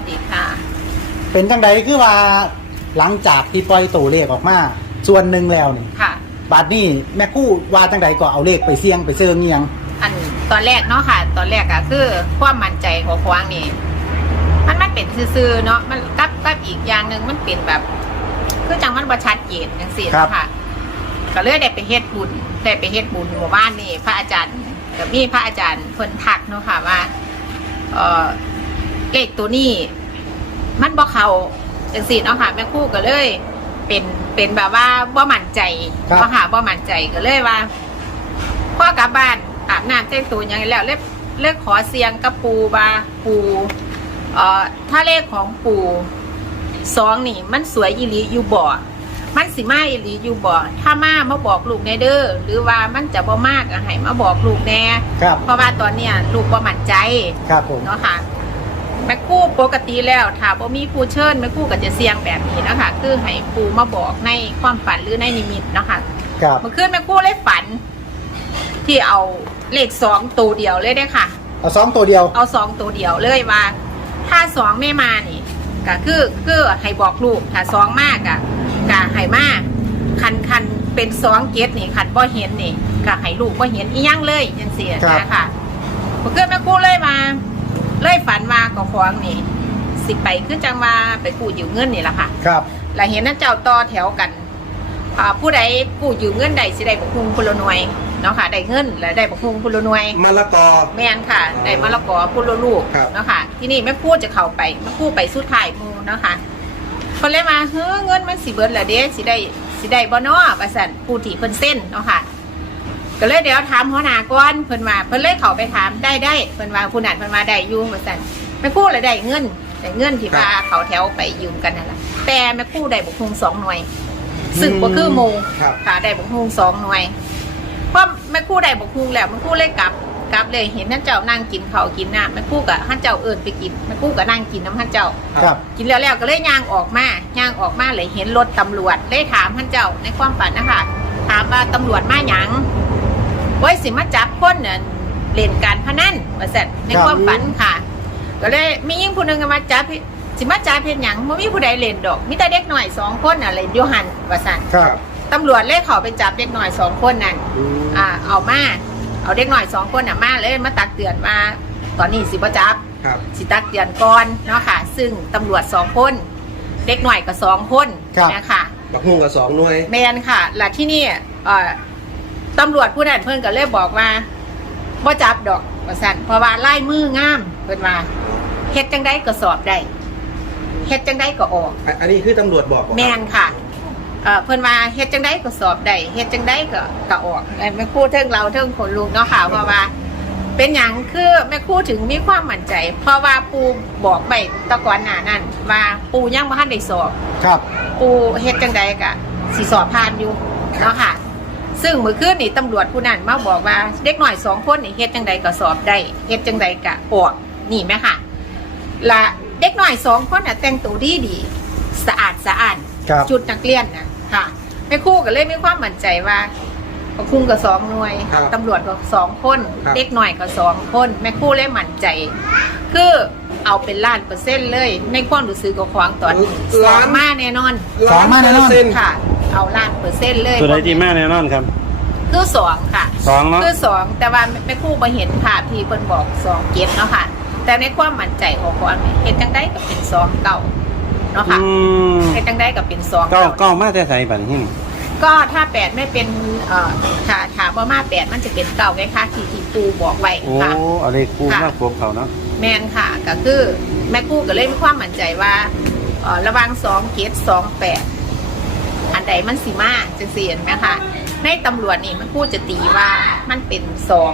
สดีค่ะ เป็นจังใดคือว่าหลังจากที่ปล่อยตัวเลขออกมา ส่วนหนึ่งแล้วนี่ค่ะ บาดนี้แม่คู่ว่าจังใดก็เอาเลขไปเสี่ยงไปเซิงเงียง อันตอนแรกเนาะค่ะ ตอนแรกอะคือความมั่นใจของควางนี่มันมันเป็นซื่อๆเนาะมันกับกับอีกอย่างหนึ่งมันเป็นแบบ คือจังมันประชัดเจนจังสี่ครับค่ะ ก็เลยได้ไปเฮ็ดบุญได้ไปเฮ็ดบุญหมู่บ้านนี่ พระอาจารย์กับมีพระอาจารย์เพิ่นทักเนาะค่ะว่าเอ่อ เลขตัวนี้ มันบ่เข้าจังสี่เนาะค่ะแม่ครู่ก็เลย เป็นเป็นแบบว่าบ่มั่นใจครับเนาะค่ะบ่มั่นใจก็เลยว่าพ่อกลับบ้านอาบน้ำแต่งตัวอย่างนี้แล้วเลิกเลิกขอเสียงกับปูบาปูเอ่อถ้าเลขของปูสองนี่ มันสวยอีหลีอยู่บ่มันสิมาอีหลีอยู่บ่ถ้ามามาบอกลูกแน่เด้อหรือว่ามันจะบ่มากอะให้มาบอกลูกแน่ ครับ เพราะว่าตอนเนี้ยลูกบ่มั่นใจ ครับผม เนาะค่ะ แม่ครู่ปกติแล้วถ้าบ่มีผู้เชิญแม่ครู่ก็จะเสี่ยงแบบนี้นะคะคือให้ปูมาบอกในความฝันหรือในนิมิตเนาะค่ะครับเมื่อคืนแม่ครู่เลยฝัน ที่เอาเลขสองตัวเดียวเลยได้อค่ะ เอาสองตัวเดียว เอาสองตัวเดียวเลยว่า ถ้าสองไม่มานี่ก็คือคือให้บอกลูกถ้าสองมากอะก็ให้มากคันคันเป็นสองเกตนี่คันบ่เห็นนี่ก็ให้ลูกบ่เห็นอีหยังเลยจังซี่ครับนะคะเมื่อคืนแม่ครู่เลยมา เลยฝันมากับของนี่สิไปขึ้นจังมาไปกู้ยืมเงินนี่แหละค่ะครับแล้วเห็นนั่นเจ้าต่อแถวกันอ่าผู้ใดกู้ยืมเงินใดสิได้บักคุงพลหน่วยเนาะค่ะได้เงินและได้บักคุงพลหน่วยมะละกอ แม่นค่ะได้มะละกอพลลูกครับ เนาะค่ะ ที่นี่แม่พูดจะเข้าไปแม่พูดไปสุดท้ายหมูเนาะค่ะคนเลยมาเฮ้อเงินมันสิเบิดละเด้สิได้สิได้บ่เนาะว่าซั่นผู้ที่เพิ่นเส้นเนาะค่ะ ก็เลยเดี๋ยวถามหัวหน้าก่อนเพิ่นว่าเพิ่นเลยเข้าไปถามได้ได้เพิ่นว่าผู้นั้นเพิ่นว่าได้อยู่ว่าซั่นแม่พูดเลยได้เงินได้เงินที่ว่าเขาแถวไปยืมกันนั่นแหละแต่แม่พูดได้บุกฮุงสองหน่วย ซึ่งบ่คือหมู่ครับค่ะได้บุกฮุงสองหน่วยเพราะแม่ครู่ได้บุกฮุงแล้วแม่ครู่เลยกลับกลับเลยเห็นท่านเจ้านั่งกินข้าวกินน้ำแม่ครู่กับท่านเจ้าเอิญไปกินแม่ครู่ก็นั่งกินน้ำท่านเจ้า ครับ กินแล้วแล้วก็เลยย่างออกมาย่างออกมาเลยเห็นรถตำรวจเลยถามท่านเจ้าในความฝันนะคะถามว่าตำรวจมาหยัง ไว้สิมาจับคนเนี่ยเล่นการพนันว่าเสร็จในความฝันค่ะ ก็เลยมียิ่งผู้หนึงก็มาจับสิมาจับเพ็นหยังบ่มีผู้ใดเล่นดอกมีแต่เด็กหน่อยสองคนน่ะเล่นอยู่หันว่าสั่นครับ ตำรวจเลยเขาไปจับเด็กหน่อยสองคนนั่นอ่าเอามาเอาเด็กหน่อยสองคนน่ะมาเลยมาตักเตือนมาตอนนี้สิบ่จับ ครับ สิตักเตือนก่อนเนาะค่ะ ซึ่งตำรวจสองคน เด็กหน่อยก็สองคนครับ นะคะ บักฮุงกับสองหน่วย แมนค่ะและที่นี่เอ่อ ตำรวจผู้นั้นเพิ่นก็เลยบอกว่าบ่จับดอกว่าสั่นเพราะว่าไล่มืองามเพิ่นว่าเฮ็ดจังไดก็สอบได้เฮ็ดจังไดก็ออก อันอันนี้คือตำรวจบอกเหรอครับแมนค่ะเอ่อเพิ่นว่าเฮ็ดจังไดก็สอบได้เฮ็ดจังไดก็ก็ออกแม่ครู่เทิงเราเทิงคนลูกเนาะค่ะเพราะว่า เป็นหยังคือแม่ครู่ถึงมีความมั่นใจ เพราะว่าปูบอกไปแตะก่อนหน้านั้นว่าปูยังบ่ทันได้สอบ ครับ ปูเฮ็ดจังใดกะสิสอบผ่านอยู่เนาะค่ะ ซึ่งเมื่อคืนนี่ตำรวจผู้นั้นมาบอกว่าเด็กหน่อยสองคนนี่เฮ็ดจังใดก็สอบได้เฮ็ดจังใดกะออกนี่ไหมค่ะละเด็กหน่อยสองคนน่ะแต่งตัวดีดีๆสะอาดสะอาดครับจุดนักเรียนนะค่ะแม่ครู่ก็เลยมีความมั่นใจว่าก็คุ้งก็สองหน่วย ครับตำรวจก็สองคน ครับ เด็กหน่อยก็สองคน แม่ครู่เลยมั่นใจ คือเอาเป็นล้านเปอร์เซ็นต์เลย ในความรู้สึกของตอนนี้สองมาแน่นอน สองมาแน่นอน ล้เปร์เซ็ต์ค่ะ เอาล้านเปอร์เซ็นต์เลยตัวใดที่แม่แน่นอนครับ คือสองค่ะสองเนาะคือสองแต่ว่าแม่ครู่มาเห็นภาพที่เพิ่นบอกสองเก็บเนาะค่ะ แต่ในความมั่นใจของคนเห็นจังได้ก็เป็นสองเก่าเนาะค่ะอืมเห็นจังได้ก็เป็นสองเก้าเก่าเก้ามาแต่ใส่บัตรหินก็ถ้าแปดไม่เป็นเอ่อถ้าถามว่ามาแปดมันจะเป็นเก่าไงคะที่ที่ปูบอกไว้โอ้ค่ะอะไรกูค่ะมาพวกเขาเนาะแมนค่ะก็คือแม่ครู่ก็เลยมีความมั่นใจว่าเอ่อระหวังสองเกตสองแปด อันใดมันสีมาจะเสียนไหมคะในตำรวจนี่แมันพูดจะตีว่ามันเป็นสอง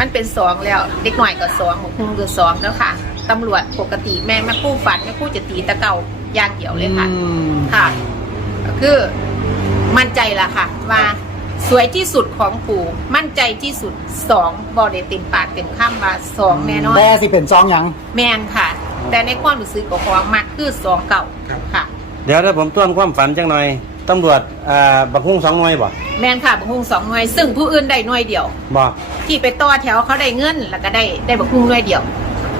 มันเป็นสองแล้วเด็กหน่อยก็สองหมกคุงก็สองแล้วค่ะตำรวจปกติแม่แม่ครู่ฝันแม่ครู่จะตีตะเก่าอย่างเดียวเลยค่ะอืมค่ะ ก็คือมั่นใจละค่ะ ว่าสวยที่สุดของปู่มั่นใจที่สุดสองบอเดเต็มปากเต็มข้ามว่าสองแน่นอนแต่สิเป็นสองหยังแมนค่ะ แต่ในความรู้สึกของของมากคือสองเก่าครับค่ะ เดี๋ยวถ้าผมต้วนความฝันจังหน่อย ตำรวจอ่าบักฮุ้งสองหน่วยบ่แมนค่ะบักฮุงสองหน่วย ซึ่งผู้อื่นได้หน่วยเดียว บ่ที่ไปต่อแถวเขาได้เงินแล้วก็ได้ได้บักฮุงหน่วยเดียว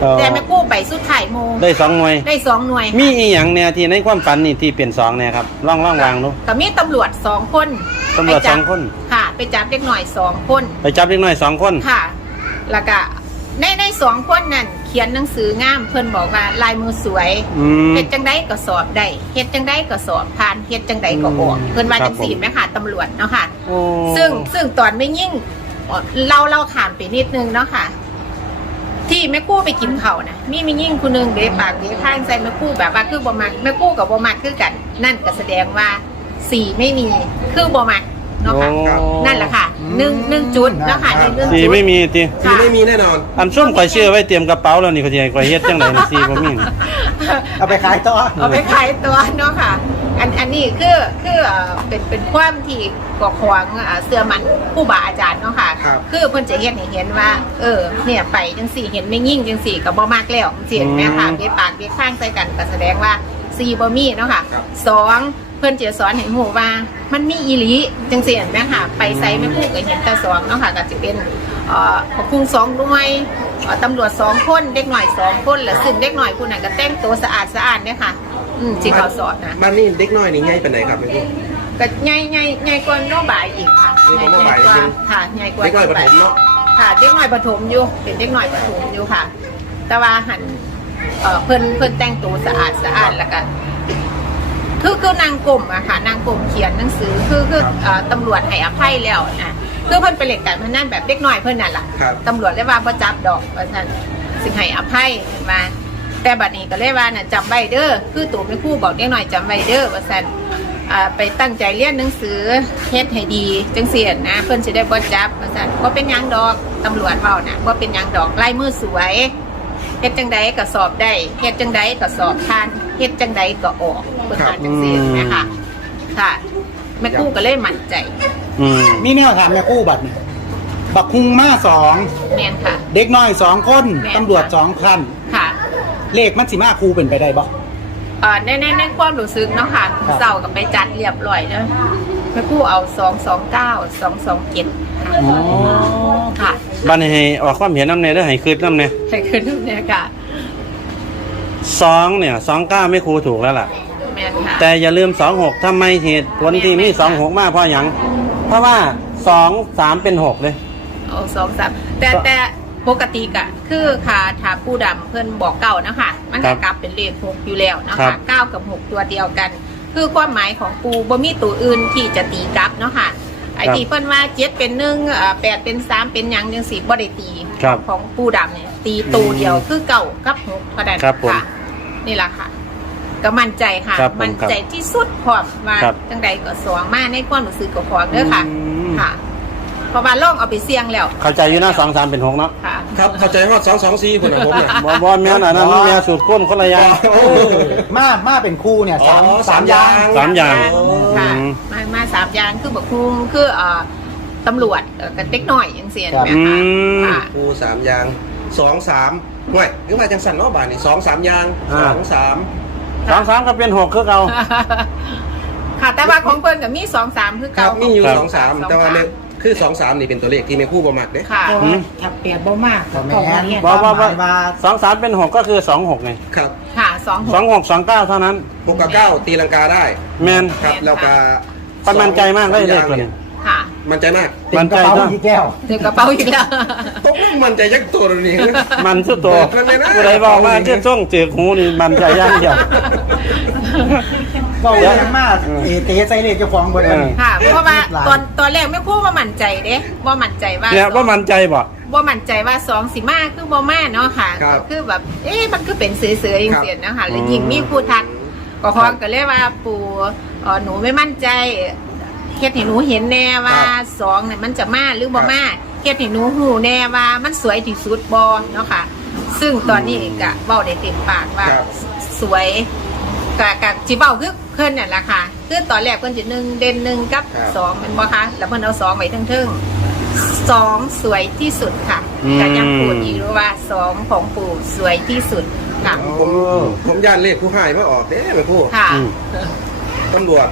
อ๋อแต่แม่กู้ไปสุดท้ายโมได้สองหน่วย ได้สองหน่วยมีอีหยังเนี่ยที่ในความฝันนี่ที่เปลี่ยนสองเนี่ยครับล่องล่องวางดู ก็มีตำรวจสองคนตำรวจไปจับสองคน ค่ะ ไปจับเด็กหน่อยสองคน ไปจับเด็กน้อยสองคน ค่ะ แล้วก็ ในในสองคนนั่นเขียนหนังสืองามเพิ่นบอกว่าลายมือสวยอืม เฮ็ดจังไดก็สอบได้เฮ็ดจังไดก็สอบผ่านเฮ็ดจังไดก็ออกอืมเพิ่นว่าครับจังซี่ผม แม่ค่ะตำรวจเนาะค่ะ โอ้ซึ่งซึ่งตอนไม่ยิ่งอ๋อเราเราขามไปนิดนึงเนาะค่ะ ที่แม่กู้ไปกินเขาวนะมีไม่ยิ่งคนนึงเดะปากเดะข้างใส่แม่กู้แบบว่าคือบ่มักแม่กู้กับบ่มักคือกัน นั่นก็แสดงว่าสีไม่มีคือบ่มัก เนาะค่ะโอ้นั่นแหละค่ะหนึ่งหนึ่งจุดเนาะค่ะในเรื่องสีจุด ไม่มีติสีไม่มีแน่นอน อันส้มข่อยเชื่อไว้เตรียมกระเป๋าแล้วนี่เขาจะให้ข่อยเฮ็ดจังไดนะสีบ่มีเอาไปขายต่อ เอาไปขายตัวเนาะค่ะ อันอันนี้คือคือเอ่อเป็นเป็นความที่ก่อขวางเอ่อเสื้อมันผู้บาอาจารย์เนาะค่ะครับคือเพิ่นจะเห็นให้เห็นว่า เออ เนี่ยไปจังสี่เห็นไม่ยิ่งจังสี่กับบ่มากแล้วจังซี่เห็นไหมคะอืม เบียดปากเบียดข้างใส่กันก็แสดงว่าสี่บ่มีเนาะค่ะครับสอง เพิ่นจะสอนให้หูว่า มันมีอีหลีจังซี่เห็นไหมค่ะไปใส่ไม่พูดก็เห็นแต่สองเนาะค่ะก็จะเป็นเอ่อปกครุงสองหน่วยเอ่อตำรวจสองคนเด็กหน่อยสองคนแล้วซึ่งเด็กหน่อยผู้นั้นก็แต่งตัวสะอาดสะอาดเนี่ยค่ะ อืมที่เขาสอนนะมันนี่เด็กน้อยนี่ง่ายไปไหนครับแม่กู้ก็ใหญ่ใหญ่ใหญ่กว่าโนบายอีกค่ะใหญ่กว่าโนบายใหญ่จริงค่ะใหญ่กว่าเด็กน้อยประถมเนาะค่ะเด็กน้อยประถมอยู่เป็นเด็กน้อยประถมอยู่ค่ะ แต่ว่าหันเอ่อเพิ่นเพิ่นแต่งตัวสะอาดสะอาดแล้วก็ คือคือนางกลมอะค่ะนางกลมเขียนหนังสือคือคือเอ่อตำรวจให้อภัยแล้วนะคือเพิ่นไปเล่นการพนันแบบเด็กน้อยเพิ่นนั่นแหละครับ ตำรวจเลยว่าบ่จับดอกว่าซั่นสิให้อภัยเห็นมา แต่บัดนี้ก็เลยว่าน่ะจำไว้เด้อคือตัวแม่ครูบอกเด็กน้อยจำไว้เด้อว่าซั่นอ่าไปตั้งใจเรียนหนังสือเฮ็ดให้ดีจังเสียนนะเพิ่นสิได้บ่จับว่าซั่นบ่เป็นหยังดอกตำรวจเว้าน่ะบ่เป็นหยังดอกลายมือสวย เฮ็ดจังใดก็สอบได้ เฮ็ดจังใดก็สอบผ่าน เฮ็ดจังใดก็ออกเพิ่นว่าจังซี่นะคะค่ะแม่ครูก็เลยมั่นใจ อืมมีแนวถามแม่กู้บัตรนี่บักคุงมาสองแม่นค่ะ เด็กน้อยสองคนแม่น ตำรวจสองคัน ค่ะเลขมันสิมาครูเป็นไปได้บ่เอ่อในในในความรู้สึกเนาะค่ะครับเสากับไปจัดเรียบร้อยแล้วแม่ครู่เอาสองสองเก้าสองสองเจ็ดอ๋อค่ะบัดนี้ให้ออกความเห็นนำแน่เด้อให้คืดนำแน่ใช่คือทุกเนี่ยค่ะ สองเนี่ยสองเก้าไม่ครูถูกแล้วล่ะ แม่นค่ะแต่อย่าลืมสองหกทำไมเหตุผลที่มีสองหกมาเพราะหยังเพราะว่าสองสามเป็นหกเลยเอาสองสามแต่แต่ปกติกะ คือค่ะถาปูดำเพื่อนบอกเก่านะคะ มันครัก็บกลับเป็นเลขหกอยู่แล้วนะครัคะบ เก้ากับหกตัวเดียวกัน คือความหมายของปูบ่มีตัวอื่นที่จะตีกลับเนาะค่ะไอ้ที่เพิ่นว่าเจ็ดเป็นหนึ่งเอ่อแปดเป็นสามเป็นหยังยังสี่บ่ได้ตีครับของปูดำเนี่ยตีตัวเดียวคือเก่ากับหกเท่านั้นครับผมค่ะนี่แหละค่ะ ก็มั่นใจค่ะ ครับผมมั่นใจที่สุดพร้อมว่าครับ จังใดก็สวงมาในความรู้สึกของของเด้อค่ะอืมค่ะเพราะว่าลองเอาไปเสี่ยงแล้วเข้าใจอยู่นะสองสามเป็นหกเนาะค่ะ ครับเข้าใจว่าสองสองสี่คนของผมน่ะบอบอแมวน่ะนั่นมันแมวสูตรก้นคนละอย่างโอ้เออมามาเป็นครูเนี่ยสามอ๋อสามสามอยางอย่าง สามอย่าง ค่ะ อืม มามาสามอย่างคือบักคุงคือเอ่อตำรวจเอ่อกับเด็กน้อยอย่างเสียนครับไหมคะอืม ค่ะ ครูสามอยางสองสามห่วยคือมาจังสันเนาะบาทนี่สองสามอยางสองสามสองสามก็เป็นหกคือเก่าค่ะแต่ว่าของเพิ่นกับมีสองสามคือครัเก่าบมีอยู่ครับ สองสามแต่ว่าเนี่ยคือสองสามนี่เป็นตัวเลขที่ไม่คู่ประมักเด้ ค่ะหืมถ้าเปรียบบ่มากต่อก็แม่มานเนี่ยบอกว่าควมหมยว่าสองสามเป็นหกก็คือสองหกไงครับค่ะสองหสอก งหกสองเก้าเท่านั้น หกกับเก้าตีลังกาได้แมน ครับแล้วก็ ปันมั่นใจมากเลยเลขตัวนี้ค่ะมั่นใจมากเต็มกระเป๋าอีกแก้วถึงกระเป๋าอีกแล้วต้องมั่นใจยักตัวนี้ มันสุดโตัวนั่นเลยนะผู้ใดบอกว่าเชื่อช่วงเจือกหูนี่มันใจย่างเดียวเบาเรื่องมากเอเตะใส่เลขเจ้าของบนอันนี้ค่ะ เพราะว่าหลยตอนตอนแรกไม่พูดว่ามั่นใจเด้ว่ามั่นใจว่าเนี่ยว่ามันใจบ่ว่ามั่นใจว่าสองสิมาคือบ่มาเนาะค่ะครับคือแบบ เอ๊ะมันคือเป็นเสือๆอย่างเสียนะคะแล้วยิ่งมีผู้ทักก็ขอก็เลยว่าปู่เอ่อหนูไม่มั่นใจเฮ็ดให้หนูเห็นแน่ว่าสองเนี่ยมันจะมาหรือบ่มาเฮ็ดให้หนูหูแน่ว่ามันสวยที่สุดบ่เนาะค่ะ ซึ่งตอนนี้ก็เว้าได้เต็มปากว่าครับ สวยกะกะจิเบ้าคือเพิ่นนั่นแหละค่ะ คือตอนแรกเพิ่นจะหนึ่งเด่นหนึ่งกับครับสองแมันบ่คะแล้วเพิ่นเอาสองไว้ทั้งเทิงสองสวยที่สุดค่ะอืม ก็ยังพูดอีกว่าสองของปู่สวยที่สุดค่ะ ผมผมย่านเลขผู้ให้มาออกเด้ไม่คู่ค่ะ อืม ตำรวจ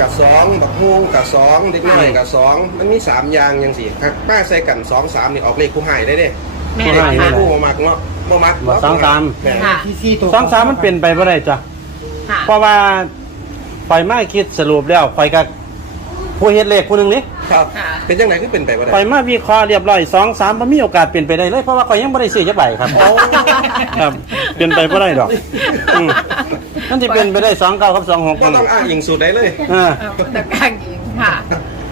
กับสองบักฮวงกับสองเด็กน้อยกับสองมันมีสามอย่างยังสี่ป้าใส่กันสองสามนี่ออกเลขผู้ให้ได้เด้แม่เลขนที่ค่ะไม่คู่มามักเนาะบ่มักบ่สองสามแม่นค่ะที่ซี่ตัวสองสามมันเป็นไปบ่ได้จ้ะ ค่ะ เพราะว่าไฟไหม้คิดสรุปแล้วไฟกับ ผู้เฮ็ดเลขผู้หนึงนี่ครับค่ะเป็นจังไหนคือเป็นไปบ่ได้ไฟมาวิเคราะห์เรียบร้อยสองสามมันมีโอกาสเป็นไปได้เลย เพราะว่าข่อยยังบ่ได้ซื้อจักใบครับครับเป็นไปบ่ได้ดอกอืมนั่นสิเป็นไปได้สองเก้ากับสองหกก็ต้องอ้างอิงสูตรได้เลย อ่า เออตะกางหญิงค่ะ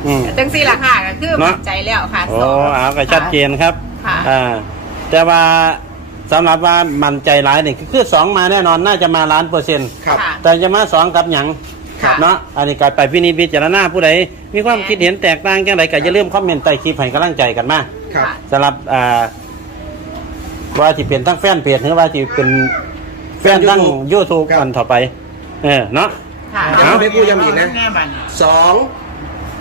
อืมจังสี่ละค่ะก็คือเนอะ มั่นใจแล้วค่ะโอ้สองเอาก็ชัดเจนครับค่ะ อ่าแต่ว่าสำหรับว่ามันใจร้ายนี่คือสองมาแน่นอนน่าจะมาล้านเปอร์เซ็นต์ครับ ค่ะ แต่จะมาสองกับหยัง ค่ะเนาะอันนี้กลายไปพินิจพิจารณาผู้ใดมีความคิดเห็นแตกต่างจังไรก็อย่าลืมคอมเมนต์ใต้คลิปให้กำลังใจกันมาครับ สำหรับอ่าว่าที่เป็นทั้งแฟนเพจหรือว่าที่เป็นแฟนทั้ง YouTube ครับ กันต่อไป เออเนาะ ค่ะย้ำให้ผู้ย้ำอีกนะสอง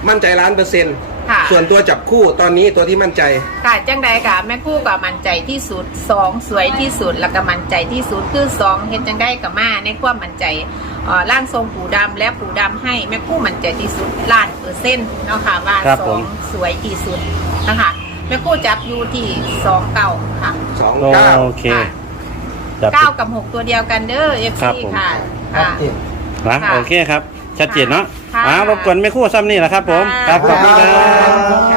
มั่นใจล้านเปอร์เซ็นต์ค่ะ ส่วนตัวจับคู่ตอนนี้ตัวที่มั่นใจ ค่ะจังใดค่ะแม่คู่กับมั่นใจที่สุดสองสวยที่สุดแล้วก็มั่นใจที่สุดคือสองเห็นจังได้กับมาในความมั่นใจเอ่อ ร่างทรงปู่ดำและปู่ดำให้แม่คู่มั่นใจที่สุดล้านเปอร์เซ็นต์เนาะค่ะว่าครับสผองม สวยที่สุดนะคะแม่คู่จับอยู่ที่สองเก้าค่ะสองเก้าโอเคค่ะจับเก้ากับหกตัวเดียวกันเด้อเอฟครับซีผมค่ะครับค่ะเจ็ดนะค่ะโอเคครับ ชัดเจนเนาะค่ะ อ่ารบกวนไม่ครู่ซ้ำนี่แหละครับผมค่ะครับขอบคุณคครัรับ บ